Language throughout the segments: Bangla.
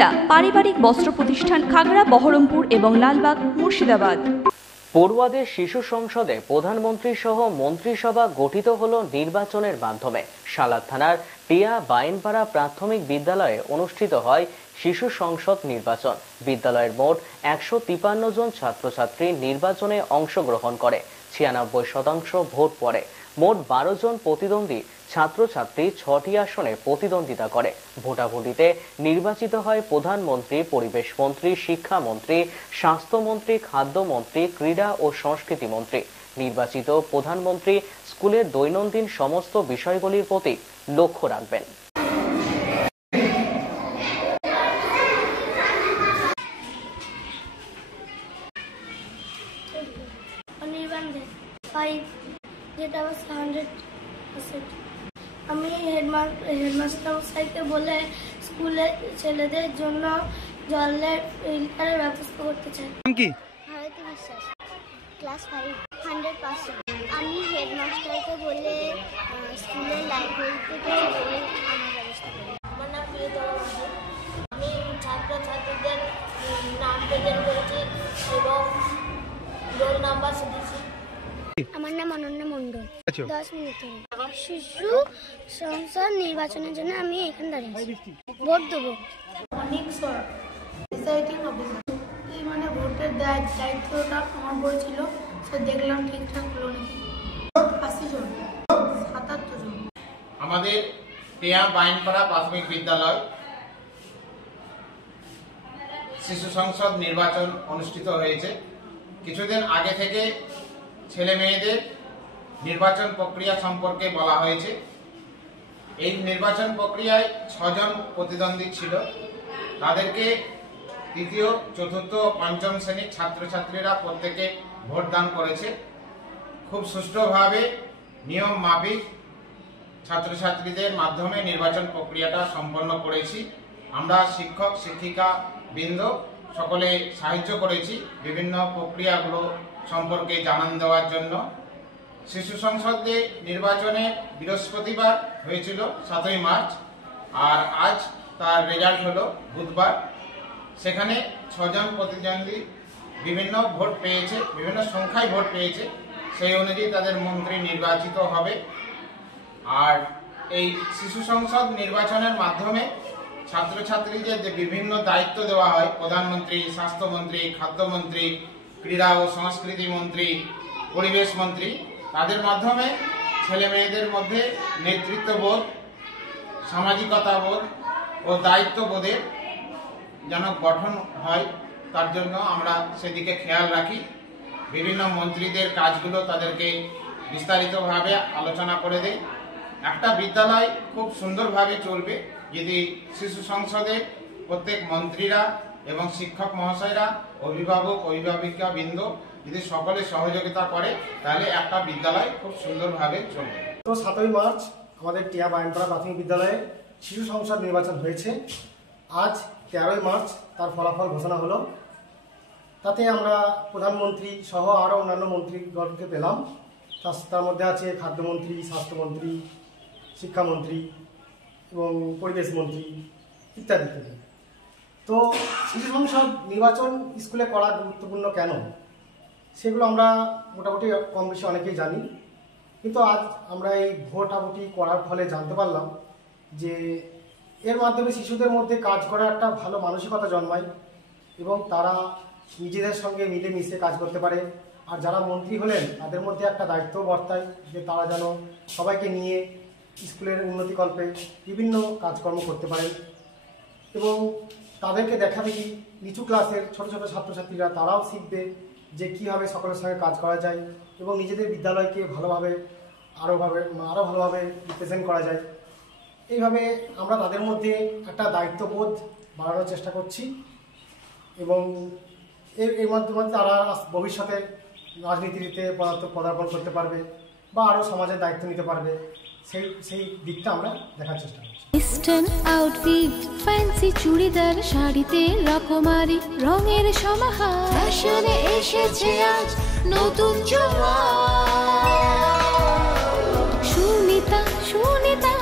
বিদ্যা পারিবারিক বস্ত্র প্রতিষ্ঠান খাগড়া, বহরমপুর এবং লালবাগ, মুর্শিদাবাদ। পড়ুয়াদের শিশু সংসদে প্রধানমন্ত্রী সহ মন্ত্রিসভা গঠিত হল নির্বাচনের মাধ্যমে। সালাদ থানার টিয়া বাইনপাড়া প্রাথমিক বিদ্যালয়ে অনুষ্ঠিত হয় শিশু সংসদ নির্বাচন। বিদ্যালয়ের মোট 153 জন ছাত্রছাত্রী নির্বাচনে অংশগ্রহণ করে, 96% ভোট পড়ে। মোট 12 জন প্রতিদ্বন্দ্বী ছাত্রছাত্রী 6টি আসনে প্রতিদ্বন্দ্বিতা করে। ভোটাভুটিতে নির্বাচিত হয় প্রধানমন্ত্রী, পরিবেশ মন্ত্রী, শিক্ষামন্ত্রী, স্বাস্থ্যমন্ত্রী, খাদ্যমন্ত্রী, ক্রীড়া ও সংস্কৃতি মন্ত্রী। নির্বাচিত প্রধানমন্ত্রী স্কুলের দৈনন্দিন সমস্ত বিষয়গুলির প্রতি লক্ষ্য রাখবেন। আমি হেডমাস্টার মশাইকে বলে স্কুলে ছেলেদের জন্য জলের ফিল্টারের ব্যবস্থা করতে চাই। ভারতী বিশ্বাস, ক্লাস 5, 100%। আমি হেডমাস্টারকে বলে স্কুলের লাইব্রেরিতে কিছু বই আনার ব্যবস্থা করি। আমার নাম প্রিয়তমা মাঝি। আমি ছাত্রছাত্রীদের নাম প্রেজেন্ট করেছি এবং রোল নাম্বার শিখেছি। আমার নাম অনন্যা মণ্ডল। 10 মিনিট ধরে শিশু সংসদ নির্বাচনের জন্য আমি এখানে দাঁড়িয়েছি, ভোট দেবো। অনেক প্রিসাইডিং অফিসার, এই মানে ভোটের দায়িত্বটা আমার বড় ছিল, সে দেখলাম ঠিকঠাক হলো নাকি। 80 জন, 77 জন। আমাদের টিয়া বাইনপাড়া প্রাথমিক বিদ্যালয় শিশু সংসদ নির্বাচন অনুষ্ঠিত হয়েছে। কিছুদিন আগে থেকে ছেলে মেয়েদের নির্বাচন প্রক্রিয়া সম্পর্কে বলা হয়েছে। এই নির্বাচন প্রক্রিয়ায় 6 জন প্রতিদ্বন্দ্বী ছিল। তাদেরকে তৃতীয়, চতুর্থ, পঞ্চম শ্রেণীর ছাত্রছাত্রীরা প্রত্যেকে ভোটদান করেছে। খুব সুষ্ঠুভাবে নিয়ম মাফিক ছাত্রছাত্রীদের মাধ্যমে নির্বাচন প্রক্রিয়াটা সম্পন্ন করেছি। আমরা শিক্ষক শিক্ষিকা বৃন্দ সকলে সাহায্য করেছি বিভিন্ন প্রক্রিয়াগুলো সম্পর্কে জানান দেওয়ার জন্য। শিশু সংসদে নির্বাচনে বৃহস্পতিবার হয়েছিল 7ই মার্চ, আর আজ তার রেজাল্ট হলো বুধবার। সেখানে 6 জন প্রতিদ্বন্দ্বী বিভিন্ন ভোট পেয়েছে, বিভিন্ন সংখ্যায় ভোট পেয়েছে। সেই অনুযায়ী তাদের মন্ত্রী নির্বাচিত হবে। আর এই শিশু সংসদ নির্বাচনের মাধ্যমে ছাত্রছাত্রীদের যে বিভিন্ন দায়িত্ব দেওয়া হয়, প্রধানমন্ত্রী, স্বাস্থ্যমন্ত্রী, খাদ্যমন্ত্রী, ক্রীড়া ও সংস্কৃতি মন্ত্রী, পরিবেশ মন্ত্রী, তাদের মাধ্যমে ছেলে মেয়েদের মধ্যে নেতৃত্ববোধ, সামাজিকতাবোধ ও দায়িত্ববোধের যেন গঠন হয়, তার জন্য আমরা সেদিকে খেয়াল রাখি। বিভিন্ন মন্ত্রীদের কাজগুলো তাদেরকে বিস্তারিতভাবে আলোচনা করে দেয়। একটা বিদ্যালয় খুব সুন্দরভাবে চলবে যদি শিশু সংসদে প্রত্যেক মন্ত্রীরা এবং শিক্ষক মহাশয়রা, অভিভাবক অভিভাবিকা বৃন্দ যদি সকলে সহযোগিতা করে, তাহলে একটা বিদ্যালয় খুব সুন্দরভাবে চলবে। তো 7ই মার্চ আমাদের টিয়া বাইনপাড়া প্রাথমিক বিদ্যালয়ে শিশু সংসদ নির্বাচন হয়েছে। আজ 13ই মার্চ তার ফলাফল ঘোষণা হলো। তাতে আমরা প্রধানমন্ত্রী সহ আরও অন্যান্য মন্ত্রীগণকে পেলাম। তার মধ্যে আছে খাদ্যমন্ত্রী, স্বাস্থ্যমন্ত্রী, শিক্ষামন্ত্রী এবং পরিবেশ মন্ত্রী ইত্যাদি ইত্যাদি। তো শিশু সংসদ নির্বাচন স্কুলে করা গুরুত্বপূর্ণ কেন, সেগুলো আমরা মোটামুটি কম বেশি অনেকেই জানি। কিন্তু আজ আমরা এই ভোটাভুটি করার ফলে জানতে পারলাম যে এর মাধ্যমে শিশুদের মধ্যে কাজ করার একটা ভালো মানসিকতা জন্মায় এবং তারা নিজেদের সঙ্গে মিলেমিশে কাজ করতে পারে। আর যারা মন্ত্রী হলেন তাদের মধ্যে একটা দায়িত্ব বর্তায় যে তারা যেন সবাইকে নিয়ে স্কুলের উন্নতিকল্পে বিভিন্ন কাজকর্ম করতে পারেন এবং তাদেরকে দেখাবে কি নিচু ক্লাসের ছোট ছোট ছাত্রছাত্রীরা তারাও শিখবে যে কীভাবে সকলের সঙ্গে কাজ করা যায় এবং নিজেদের বিদ্যালয়কে আরও ভালোভাবে রিপ্রেজেন্ট করা যায়। এইভাবে আমরা তাদের মধ্যে একটা দায়িত্ববোধ বাড়ানোর চেষ্টা করছি এবং এর মাধ্যমে তারা ভবিষ্যতে রাজনীতিতে পদার্পণ করতে পারবে বা আরও সমাজের দায়িত্ব নিতে পারবে। সেই দিকটা আমরা দেখার চেষ্টা করছি। ইস্টার্ন আউটফিট, ফ্যান্সি চুড়িদার, শাড়িতে রকমারি রঙের সমাহার, ফ্যাশনে এসেছে আজ নতুন সুনিতা, সুনিতা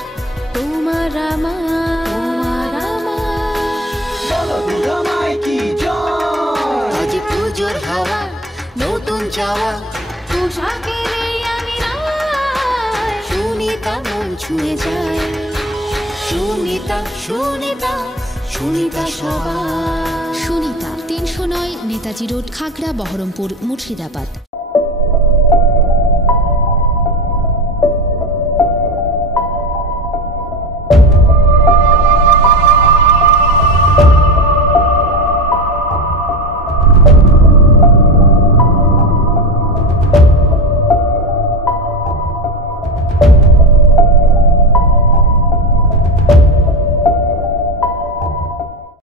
তোমার আমার যাওয়া পোশাকের এই আঙিনায় সুনিতা মন ছুঁয়ে যায় সুনিতা সুনিতা সুনিতা সবার। সুনিতা 309 নেতাজি রোড, খাগড়া, বহরমপুর, মুর্শিদাবাদ।